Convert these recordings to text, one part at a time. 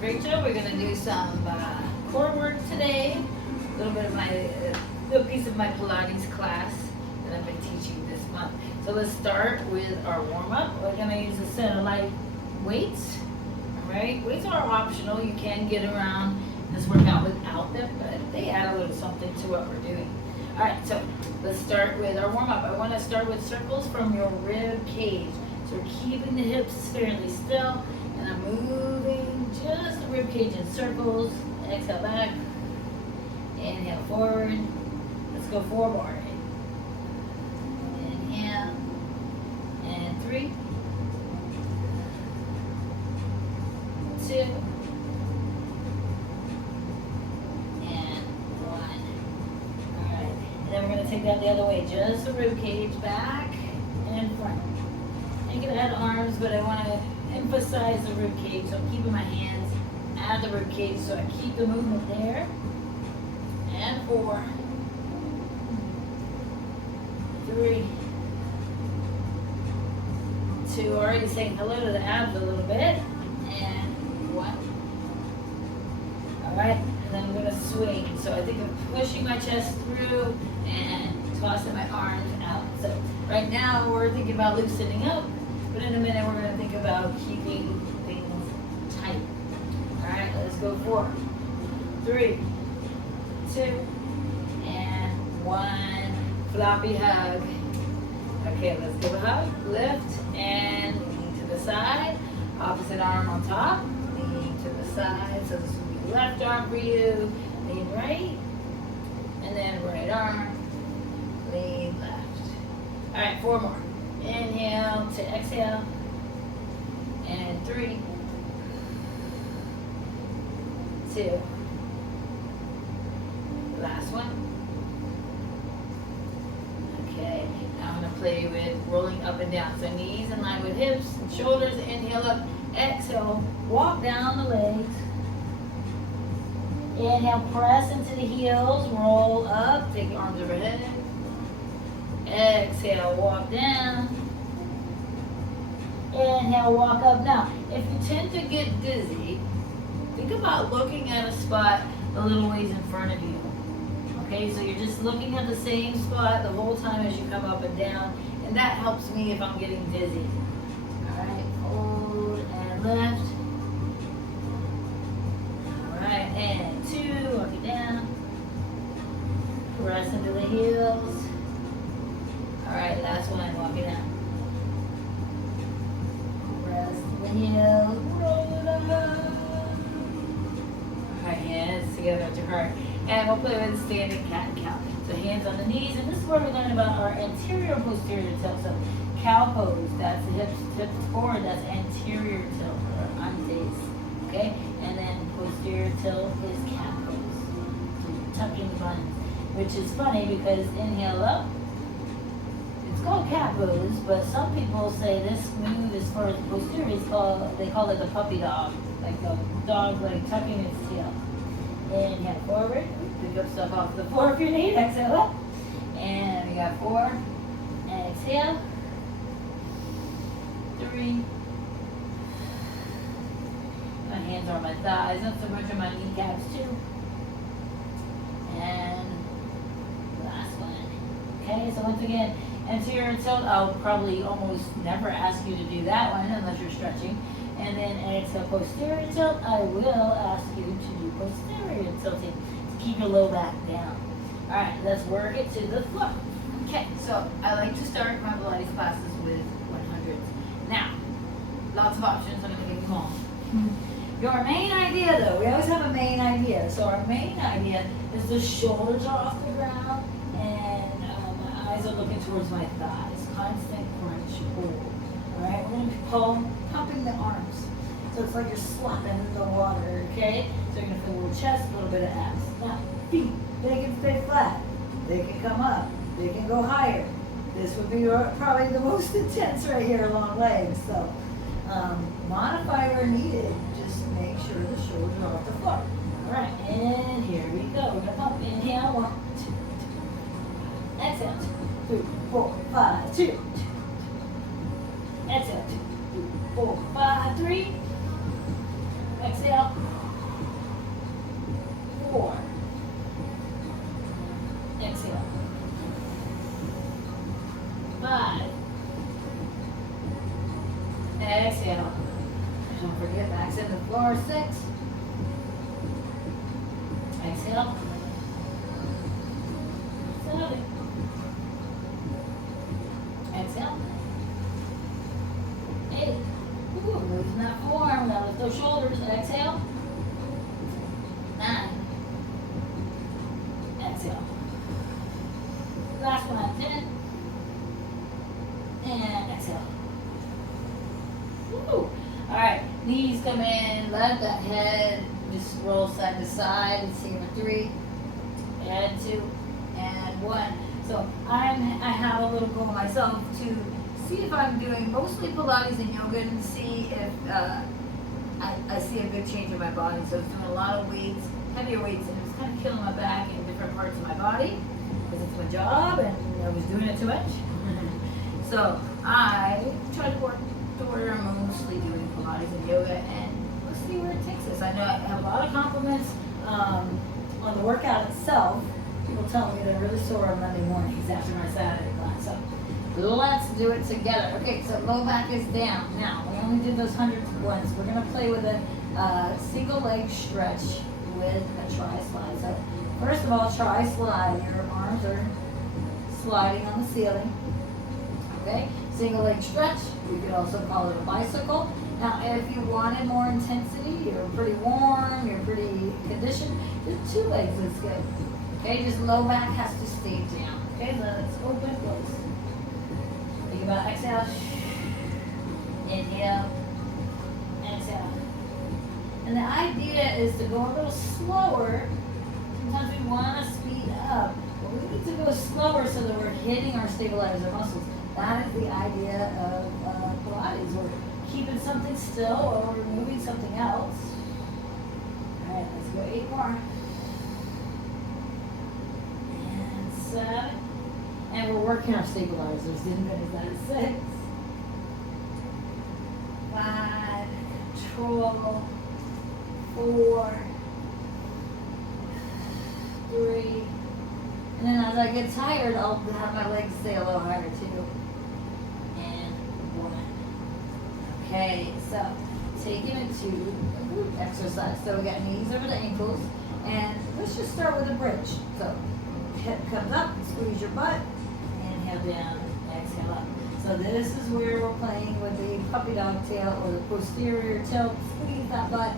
Rachel. We're gonna do some core work today. A little bit of my, little piece of my Pilates class that I've been teaching this month. So let's start with our warm up. We're gonna use a set of light weights. All right, weights are optional. You can get around this workout without them, but they add a little something to what we're doing. All right, so let's start with our warm up. I want to start with circles from your rib cage. So we're keeping the hips fairly still, and I'm moving just the rib cage in circles. Exhale back, inhale forward. Let's go forward. Inhale, and 3, 2, and 1. All right, and then we're going to take that the other way, just the rib cage back and front. You can add arms, but I want to emphasize the rib cage, so I'm keeping my hands at the rib cage, so I keep the movement there. And 4, 3, 2. Already saying hello to the abs a little bit. And 1. All right, and then I'm going to swing. So I think I'm pushing my chest through and tossing my arms out. So right now we're thinking about loosening up, but in a minute we're going to think about keeping things tight. All right, let's go 4, 3, 2, and 1. Floppy hug. Okay, let's give a hug. Lift and lean to the side. Opposite arm on top. Lean to the side. So this will be left arm for you. Lean right. And then right arm. Lean left. All right, 4 more. Inhale to exhale. And 3, 2. Last one. Okay, now I'm going to play with rolling up and down. So knees in line with hips and shoulders. Inhale up, exhale, walk down the legs. Inhale, press into the heels, roll up, take your arms overhead. Exhale, walk down. Inhale, walk up. Now, if you tend to get dizzy, think about looking at a spot a little ways in front of you. Okay, so you're just looking at the same spot the whole time as you come up and down, and that helps me if I'm getting dizzy. All right, hold and lift. All right, and 2, walk it down. Press into the heels. All right, last one, walk it down. Press to the heels, roll it up. All right, hands together at your heart. And we'll play with standing cat and cow. So hands on the knees, and this is where we learn about our anterior and posterior tilt. So cow pose, that's the hips tipped forward, that's anterior tilt, or antes, okay? And then posterior tilt is cat pose, so tucking the buns, which is funny because inhale up, it's called cat pose, but some people say this move as far as posterior is called, they call it the puppy dog, like the dog like tucking its tail. Inhale forward, pick up stuff off the floor if you need, exhale up. And we got 4, exhale. 3. My hands are on my thighs, not so much on my kneecaps too. And last one. Okay, so once again, anterior tilt, I'll probably almost never ask you to do that one unless you're stretching. And then exhale, posterior tilt, I will ask you to do posterior tilting to keep your low back down. All right, let's work it to the floor. Okay, so I like to start my Pilates classes with 100s. Now, lots of options, I'm gonna give them all. Your main idea though, we always have a main idea. So our main idea is the shoulders are off the ground and my eyes are looking towards my thighs. Constant crunch, hold. All right, we're going to be pumping the arms. So it's like you're slapping the water, okay? So you're going to feel a little chest, a little bit of abs. Now, feet, they can stay flat. They can come up. They can go higher. This would be probably the most intense right here, long legs. So modify where needed. Just make sure the shoulders are off the floor. All right, and here we go. We're going to pump. Inhale, 1, 2. Exhale, 2, 3, 4, 5, 2. Exhale, 2, 3, 4, 5, 3. Exhale. Don't forget, backs in the floor, 6. Exhale. 7. Exhale. 8. Ooh, loosen that forearm. Now lift those shoulders. Exhale. 9. Exhale. Last one. 10. And exhale. Woo. All right. Knees come in. Let that head just roll side to side. Let's see, number 3. And 2. And 1. So I have a little goal myself to see if I'm doing mostly Pilates and yoga and see if I see a good change in my body. So I was doing a lot of weights, heavier weights, and it was kind of killing my back in different parts of my body because it's my job and I was doing it too much. So I try to work to where I'm mostly doing Pilates and yoga, and let's see where it takes us. I know I have a lot of compliments on the workout itself. People tell me they're really sore on Monday mornings after my Saturday class. So let's do it together. Okay, so low back is down. Now, we only did those hundreds once. We're going to play with a single leg stretch with a tri-slide. So first of all, tri-slide. Your arms are sliding on the ceiling. Okay, single leg stretch. You could also call it a bicycle. Now, if you wanted more intensity, you're pretty warm, you're pretty conditioned, just 2 legs is good. Okay, just low back has to stay down. Okay, let's open, close. Think about exhale. Inhale. Exhale. And the idea is to go a little slower. Sometimes we want to speed up, but we need to go slower so that we're hitting our stabilizer muscles. That is the idea of Pilates. We're keeping something still or we're moving something else. All right, let's go 8 more. 7. And we're working our stabilizers. Didn't finish that at 6. 5. Control. 4. 3. And then as I get tired, I'll have my legs stay a little higher too. And 1. Okay, so taking it to a glute exercise. So we got knees over the ankles. And let's just start with a bridge. So hip comes up, squeeze your butt, inhale down, exhale up. So this is where we're playing with the puppy dog tail or the posterior tilt. Squeeze that butt,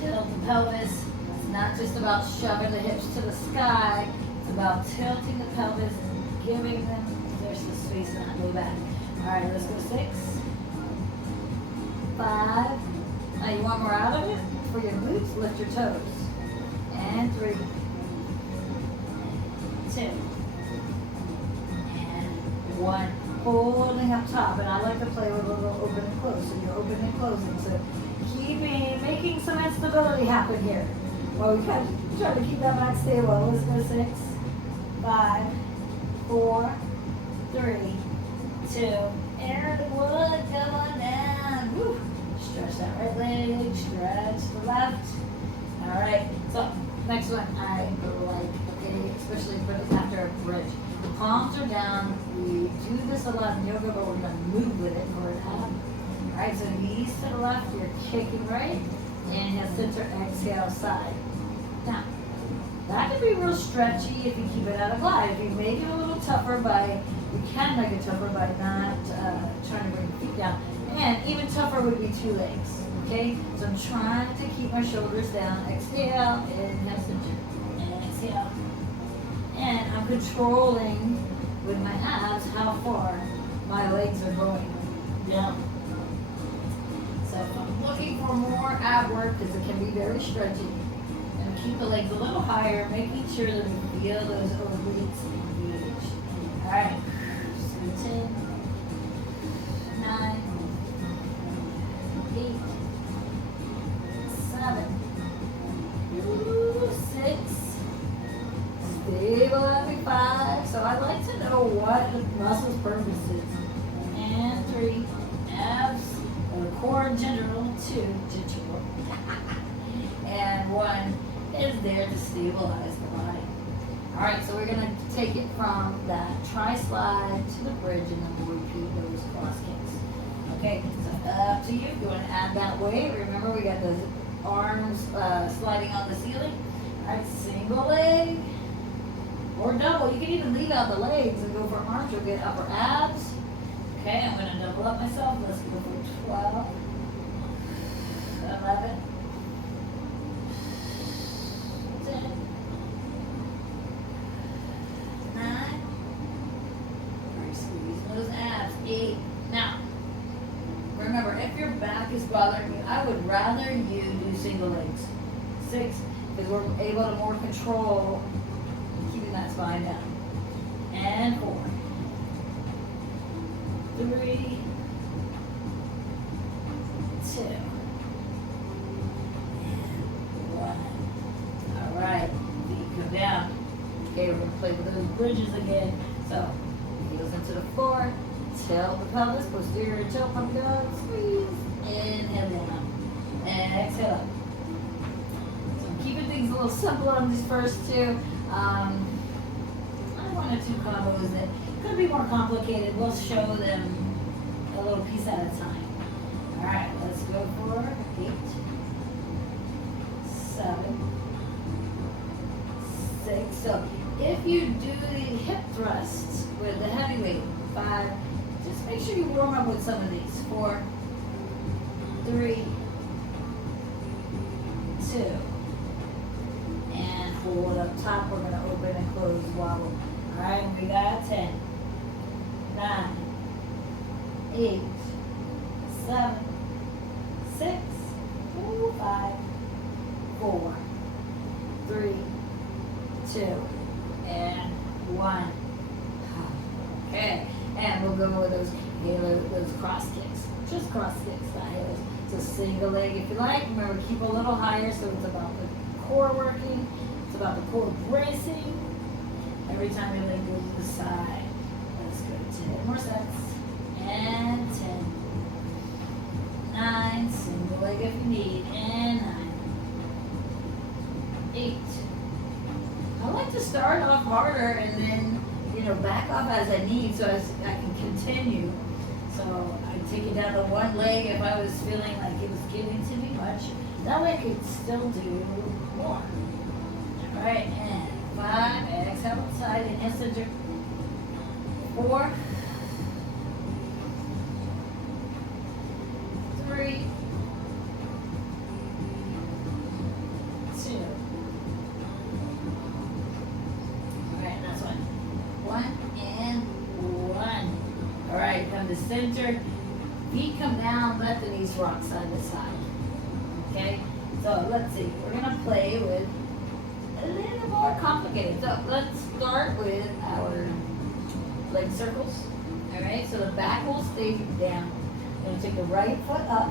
tilt the pelvis. It's not just about shoving the hips to the sky, it's about tilting the pelvis and giving them, there's the space in that low back. All right, let's go 6, 5. Now you want more out of it? For your glutes, lift your toes. And 3. 2. And 1. Holding up top. And I like to play with a little open and close. So you're opening and closing. So making some instability happen here. Well, we kind of try to keep that back stable. Let's go 6, 5, 4, 3, 2, and 1. Come on down. Woo. Stretch that right leg. Stretch the left. All right. So next one, I like. Especially after a bridge. The palms are down. We do this a lot in yoga, but we're going to move with it for an ab. Alright, so knees to the left, you're kicking right. Inhale, center, exhale, side. Now, that can be real stretchy if you keep it at a glide. If you make it a little tougher you can make it tougher by not trying to bring your feet down. And even tougher would be 2 legs. Okay? So I'm trying to keep my shoulders down. Exhale, inhale, center, and exhale. And I'm controlling with my abs how far my legs are going down. So if I'm looking for more ab work, because it can be very stretchy, and keep the legs a little higher, making sure that we feel those obliques engaged. All right, so 10, 9, 8, 7, 6, stable every 5. So I like to know what the muscle's purpose is. And 3, abs, or the core in general. 2, and 1 is there to stabilize the body. All right, so we're gonna take it from that tri-slide to the bridge, and then we'll repeat those cross kicks. Okay, so up to you. If you want to add that weight, remember we got those arms sliding on the ceiling. All right, single leg or double. You can even leave out the legs and go for arms. You'll get upper abs. Okay, I'm going to double up myself. Let's go for 12, 11, 10, 9. Squeeze those abs. 8. Now, remember, if your back is bothering you, I would rather you do single legs. 6, because we're able to more control keeping that spine down. And 4, 3, 2, and 1. All right, feet go down. Okay, we're going to play with those bridges again. So, heels into the floor, tilt the pelvis, posterior tilt, pump it up, squeeze, inhale down, and exhale up. So I'm keeping things a little simpler on these first two. I have 1 or 2 combos that could be more complicated. We'll show them a little piece at a time. All right, let's go for 8, 7, 6. So if you do the hip thrusts with the heavy weight, 5, just make sure you warm up with some of these. 4, 3, 2, and hold up top. We're going to open and close, wobble. All right, we got 10, 9, 8, 7, 6, 5, 4, 3, 2, and 1. Okay, and we'll go with those cross kicks. Just cross kicks, not halos. So single leg if you like. Remember, keep a little higher so it's about the core working. It's about the core bracing. Every time your leg goes to the side. Let's go 10 more sets. And 10. 9. Single leg if you need. And 9. 8. I like to start off harder and then, back off as I need so as I can continue. So I take it down to one leg if I was feeling like it was getting to me much. That way I could still do more. All right, and 5, exhale outside, inhale center. 4, 3, 2. The center, feet come down, let the knees rock side to side. Okay, so let's see. We're gonna play with a little more complicated. So let's start with our leg circles. All right, so the back will stay down. You're gonna take the right foot up,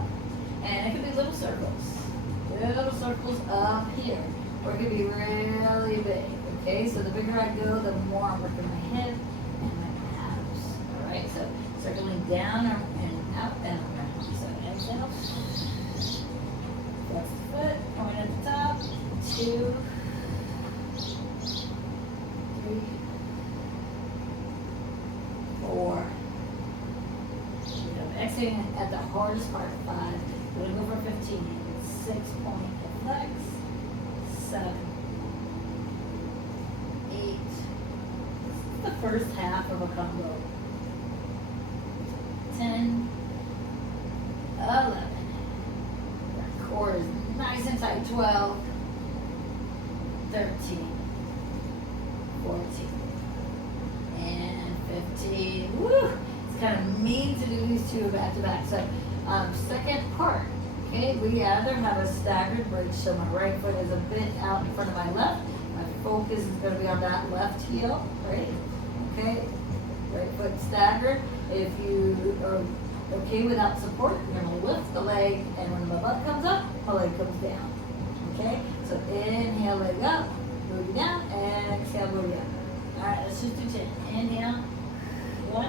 and it could be little circles up here, or it could be really big. Okay, so the bigger I go, the more I'm working my hip and my abs. All right, so circling down and out and around. So exhale. Flex the foot, point at the top. 2, 3, 4. Exhaling at the hardest part. 5. We're gonna go for 15. 6 point flex. 7, 8. This is the first half of a combo. 10, 11. That core is nice and tight. 12, 13, 14, and 15. Woo! It's kind of mean to do these two back to back. So, second part. Okay, we either have a staggered bridge, so my right foot is a bit out in front of my left. My focus is going to be on that left heel, right? Okay, right foot staggered. If you are okay without support, you're going to lift the leg, and when the butt comes up, the leg comes down. Okay, so inhale, leg up, move down, and exhale, move down. All right, let's just do 10. Inhale, 1.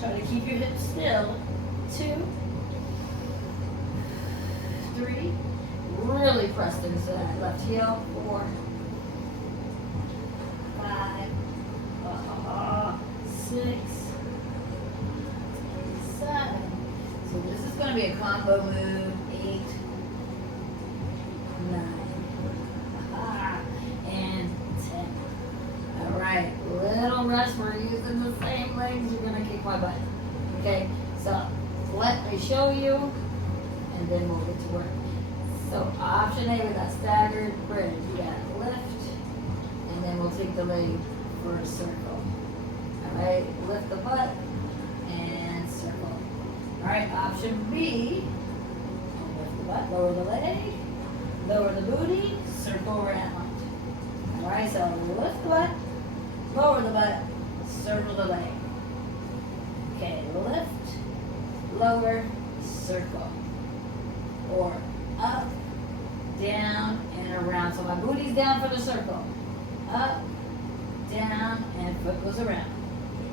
Try to keep your hips still. 2, 3. Really pressed into that left heel. 4, 5, 6, 7. So this is going to to be a combo move. 8, 9, and 10. All right, little rest. We're using the same legs. You're gonna kick my butt. Okay, so let me show you, and then we'll get to work. So option A with that staggered bridge. You got lift, and then we'll take the leg for a circle. All right, lift the butt and circle. All right, option B. Lift the butt, lower the leg, lower the booty, circle around. All right, so lift the butt, lower the butt, circle the leg. Okay, lift, lower, circle. Or up, down, and around. So my booty's down for the circle. Up, down, and foot goes around.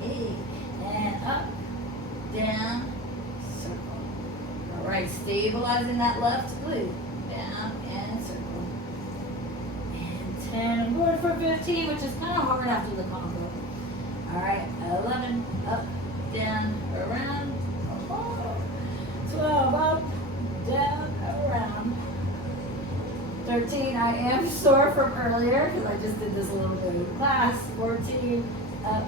And up, down, circle. All right, stabilizing that left glute. Down and circle. And 10. I'm going for 15, which is kind of hard after the combo. All right, 11, up, down, around. 12, up, down, around. 13, I am sore from earlier because I just did this a little bit of class. 14, up,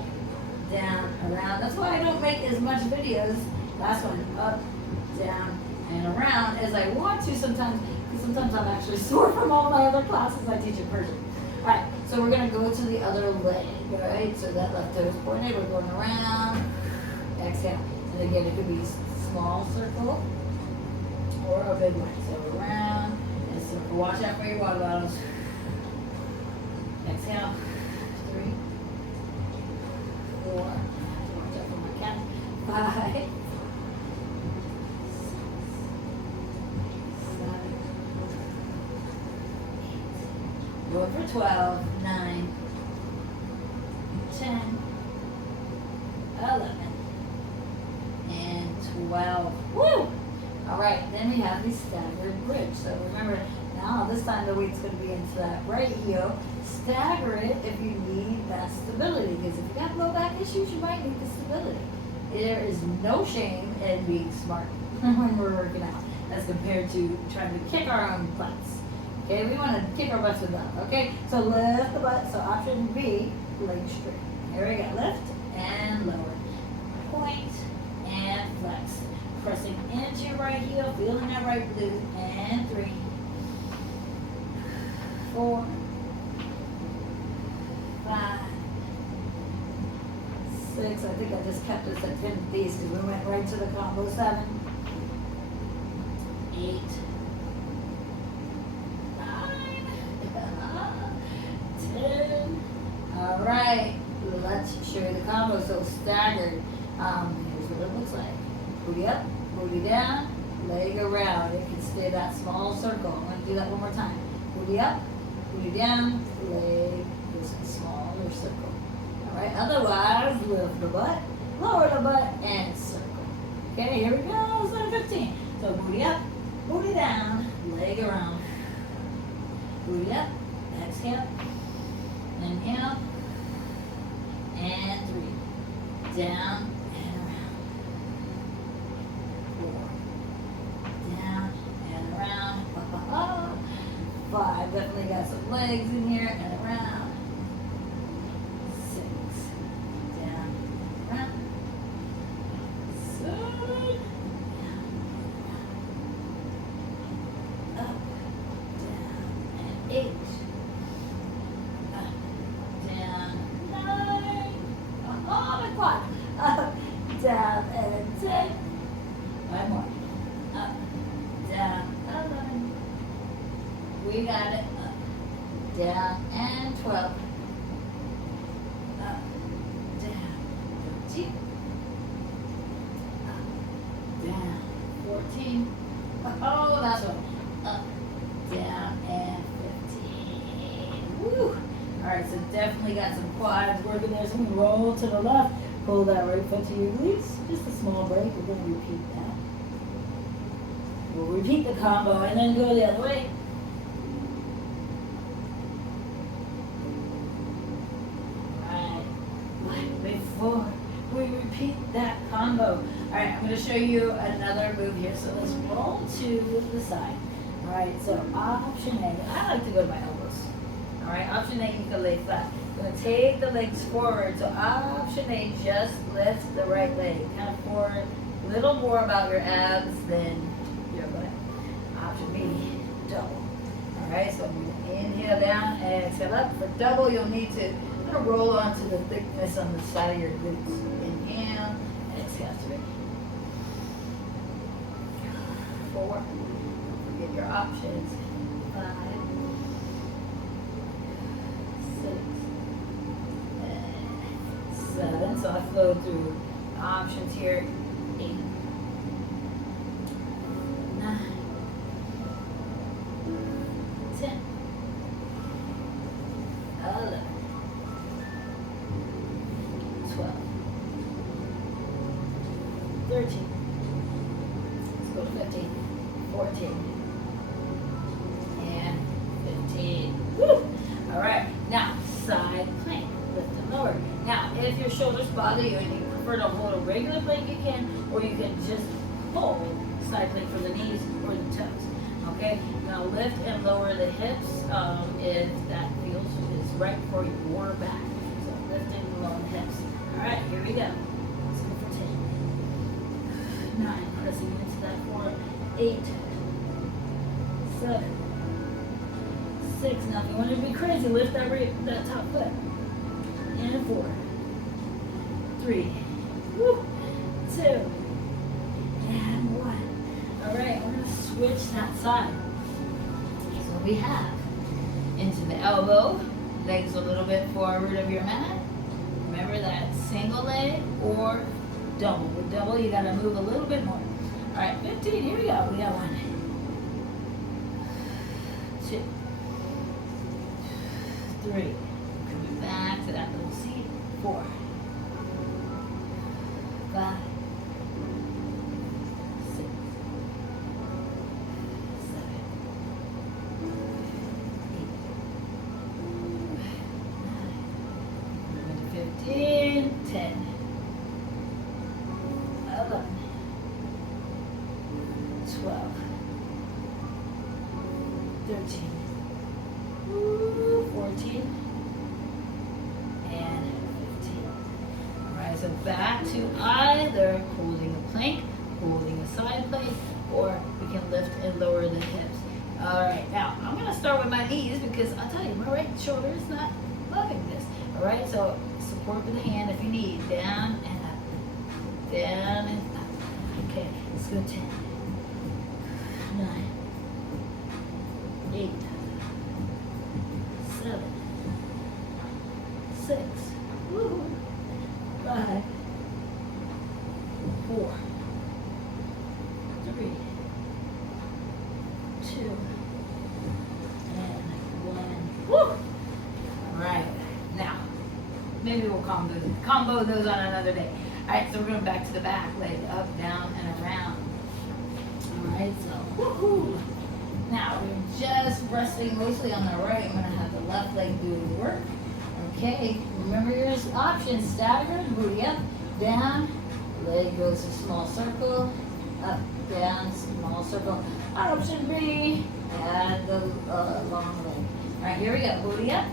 down, around. That's why I don't make as much videos. Last one, up, down, and around as I want to sometimes, because sometimes I'm actually sore from all my other classes I teach in person. All right, so we're going to go to the other leg, all right? So that left toe is pointed, we're going around, exhale. And again, it could be small circle or a big one. So around and circle. Watch out for your water bottles. Exhale. 3, 4. Watch out for my cat. 5, 6, 7, 8. Go for 12. 9, 10, 11. And 12. Woo! All right, then we have the staggered bridge. So remember, now this time the weight's going to be into that right heel. Stagger it if you need that stability, because if you got low back issues, you might need the stability. There is no shame in being smart when we're working out, as compared to trying to kick our own butts. Okay, we want to kick our butts with love. Okay, so lift the butt. So option B, leg straight. Here we go, lift and lower. Point and flex. Pressing into your right heel, feeling that right glute. And 3, 4, 5, 6. I think I just kept us at 10 of these because we went right to the combo. 7, 8, 9, 10. All right, let's show you the combo. So staggered. Here's what it looks like. Booty up, booty down, leg around. It can stay that small circle. I'm going to do that one more time. Booty up, booty down, leg goes a smaller circle. All right, otherwise, lift the butt, lower the butt, and circle. Okay, here we go. Set of 15. So booty up, booty down, leg around. Booty up, exhale, inhale, and 3. Down. Down and around. 5. Definitely got some legs in here and around. 6. Down, around. 7. Up, down, and 8. Up, down, 9. Oh, my quad. Up, down, and 10. 5 more. Up, down, 11. We got it. Up, down, and 12. Up, down, 13. Up, down, 14. Oh, that's one. Up, down, and 15. Woo! All right, so definitely got some quads working there. So we roll to the left, pull that right foot to your glutes. Just a small break. We're going to repeat that. We'll repeat the combo and then go the other way. Right. Before we repeat that combo. combo. All right, I'm going to show you another move here. So let's roll to the side. All right, so option A. I like to go to my elbows. All right, option A, you can lay flat. You're going to take the legs forward. So option A, just lift the right leg. Kind of forward. A little more about your abs than your butt. Option B, double. All right, so inhale down and exhale up. For double, you'll need to kind of roll onto the thickness on the side of your glutes. Inhale, exhale, 3. 4. Don't forget your options. 5. 6. 7. So I flow through options here. 8. 9. 10. 11. 12. 13. Let's go to 15. 14. And 15. Woo! All right. Now, side plank. Lift and lower. Now, if your shoulders bother you and you prefer to hold a regular plank, you can, or you can just hold side plank from the knees or the toes. Okay? Now, lift and lower the hips if that feels is right for your back. So, lift and lower the hips. All right, here we go. Let's go for 10. 9, pressing into that 4. 8. 7. 6. Now, if you want to be crazy, lift that top foot. And 4. 3. Woo. 2. And 1. All right, we're going to switch that side. So we have into the elbow, legs a little bit forward of your mat. Remember that single leg or double. With double, you got to move a little bit more. All right, 15. Here we go. We got 1. 2. 3. Coming back to that little seat. 4. 5. 6. 7. 8. 9. 15. 10. 11. 12. 13. 14. And 15. Alright, so back to either holding a plank, holding a side plank, or we can lift and lower the hips. Alright, now I'm going to start with my knees because I'll tell you, my right shoulder is not loving this. Alright, so support with the hand if you need. Down and up. Down and up. Okay, let's go 10. 9. 8. 7. 6. Woo. 5. 4. 3. 2. And 1. Woo. All right. Now, maybe we'll combo those on another day. All right. So we're going back to the back, leg up, down, and around. All right. So, woohoo. Now we're just resting mostly on the right. I'm going to have the left leg do the work. Okay, remember your options. Stagger, booty up, down, leg goes a small circle, up, down, small circle. Option B, add the long leg. All right, here we go. Booty up,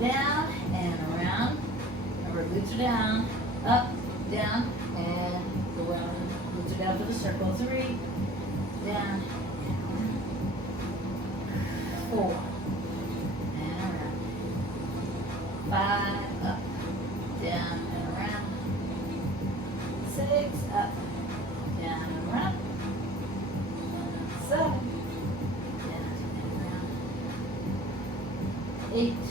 down, and around. Remember, glutes are down, up, down, and around. Glutes are down for the circle. 3, down, 4, and around. 5, up, down, and around. 6, up, down, and around. 7, down, and around. 8,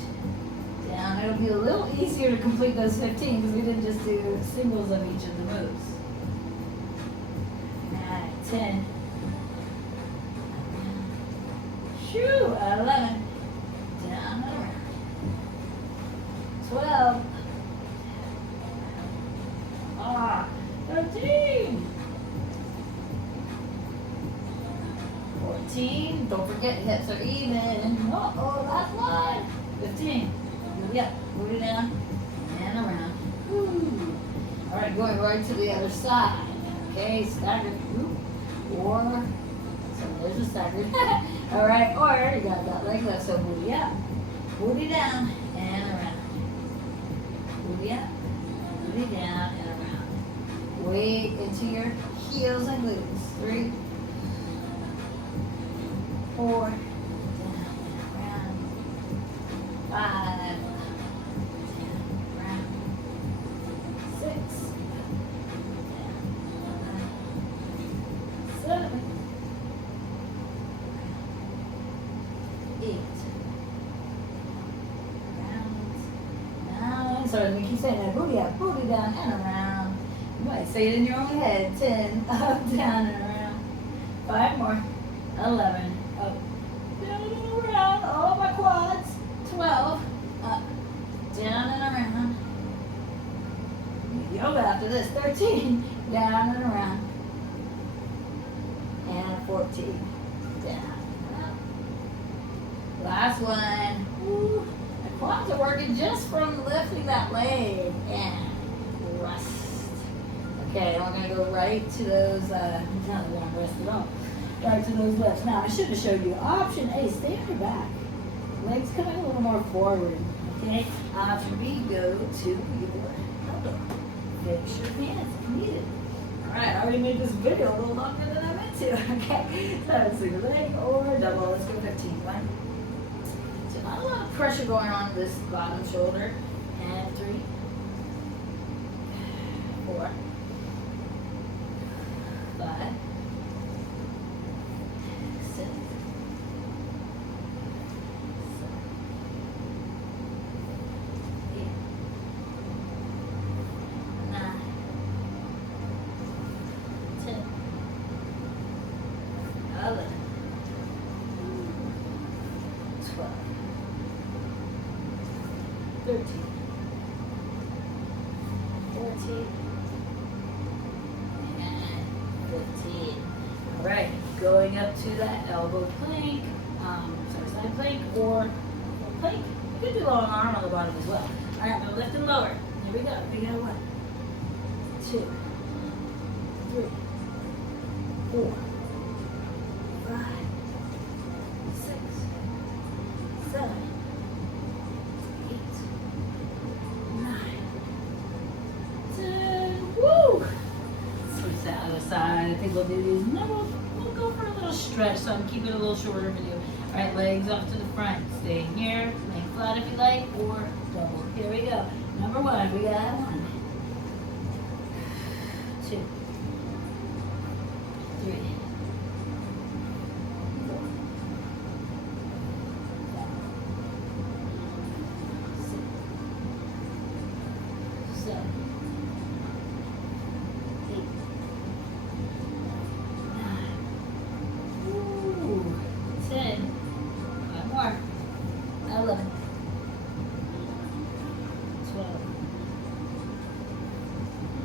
down. It'll be a little easier to complete those 15 because we didn't just do singles of each of the moves. 9, 10. Shoo, 11. Down and around. 12. 13. 14. Don't forget, hips are even. Uh-oh, last one. 15. Yep, move it down and around. Woo. All right, going right to the other side. Okay, staggered. Or, so there's a staggered. All right, or you got that leg left, so booty up, booty down, and around. Booty up, booty down, and around. Weight into your heels and glutes. 3, 4, down and around. 5, down, around. 6, down, 7, 8, around, 9. Sorry, let me keep saying that. Booty up, booty down, and around. You might say it in your own head. 10, up, down, and around. 5 more. 11, up, down, and around. All my quads. 12, up, down, and around. Yoga after this. 13, down and around. And 14, down and up. Last one. Woo. The quads are working just from lifting that leg. And rest. Okay, we're going to go right to those, not the long rest at all. Right to those lifts. Now, I should have showed you. Option A, stay on your back. Legs coming a little more forward. Okay? Option B, go to your elbow. Fix your pants if needed. Alright, I already made this video a little longer than I meant to. Okay? So, single leg or double. Let's go 15. 1. So, not a lot of pressure going on this bottom shoulder. And 3, 4, 5, 6, 11, 12, 13, 14, and 15. All right, going up to that elbow plank, side plank, or plank. You could do long arm on the bottom as well. All right, now lift and lower. Here we go. We got 1, 2, 3, 4, 5, 6, 7, 8, 9, 10. Woo! Switch that other side. I think we'll do these. No, we'll go for a little stretch, so I'm keeping it a little shorter for you. All right, legs off to the front. Stay here. Lay flat if you like, or double. Here we go. Number 1. We got 1, 2, 3, 4, 5, 6, 7, 8, 9. Ooh, 10. 5 more. 11, 12,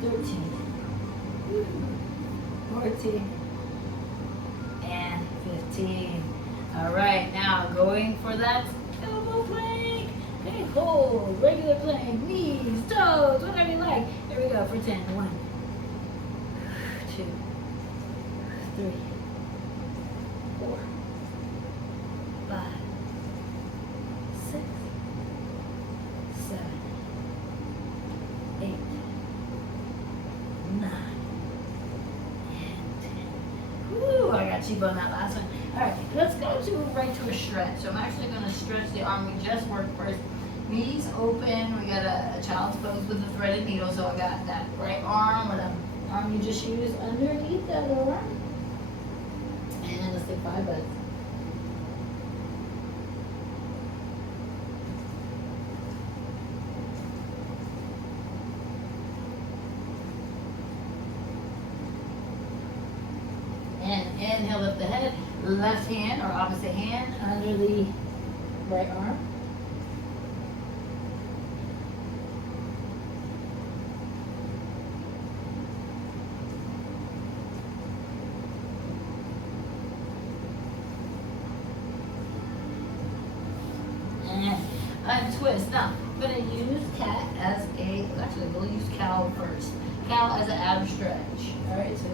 13, 14, and 15. All right, now going for that elbow plank. Okay, hold, regular plank, knees, toes, whatever you like. Here we go for 10. 1, 2, 3, 4, 5, 6, 7, 8, 9, and 10. Woo, I got cheap on that last one. All right, let's go to right to a stretch. So I'm actually going to stretch the arm we just worked first. Knees open. We got a child's pose with a threaded needle. So I got that right arm with the arm you just used underneath the other arm. And let's take 5 breaths. And inhale, lift the head, left hand or opposite hand under the right arm. And untwist. Now, I'm going to use cat as actually we'll use cow first. count as an ab stretch. Alright, so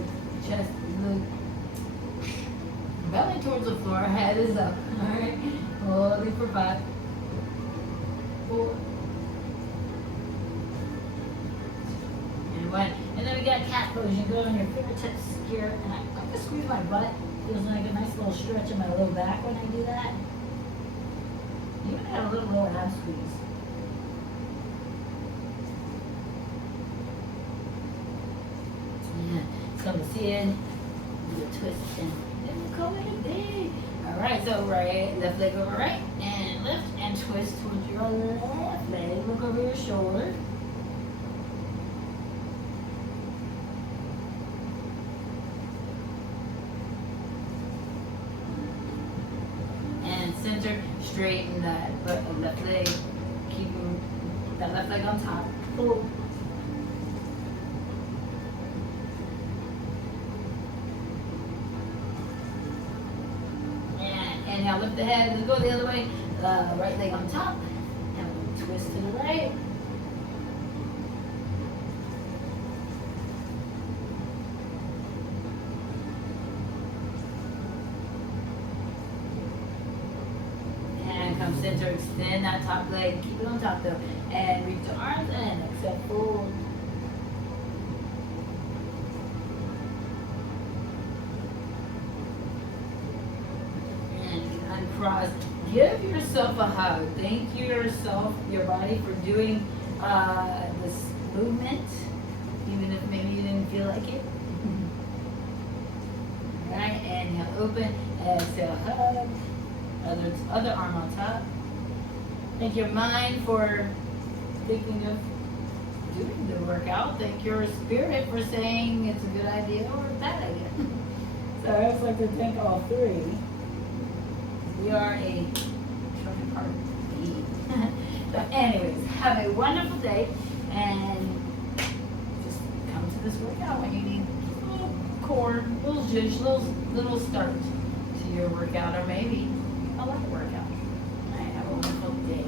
chest, loop, belly towards the floor, head is up. Alright, holding for 5, 4, and 1. And then we got cat pose. You go on your fingertips here, and I like to squeeze my butt. Feels like a nice little stretch in my low back when I do that. Even have a little ab squeeze. Yeah, come to see it, do a twist, and then we'll call it a day. Alright, so right, left leg over right, and lift, and twist towards your left leg. Look over your shoulder. And center, straighten that left leg, keeping that left leg on top. Pull. And now lift the head, let's go the other way. Right leg on top, and we'll twist to the right. And come center, extend that top leg, keep it on top though. And reach the arms and exhale, fold. Uncross. Give yourself a hug. Thank yourself, your body, for doing this movement, even if maybe you didn't feel like it. Alright, inhale, open, exhale, hug. Other arm on top. Thank your mind for thinking of doing the workout. Thank your spirit for saying it's a good idea or a bad idea. So I always like to thank all three. We are a trophy part being. So anyways, have a wonderful day, and just come to this workout when you need a little core, little zhuzh, little start to your workout, or maybe a light workout. All right, have a wonderful day.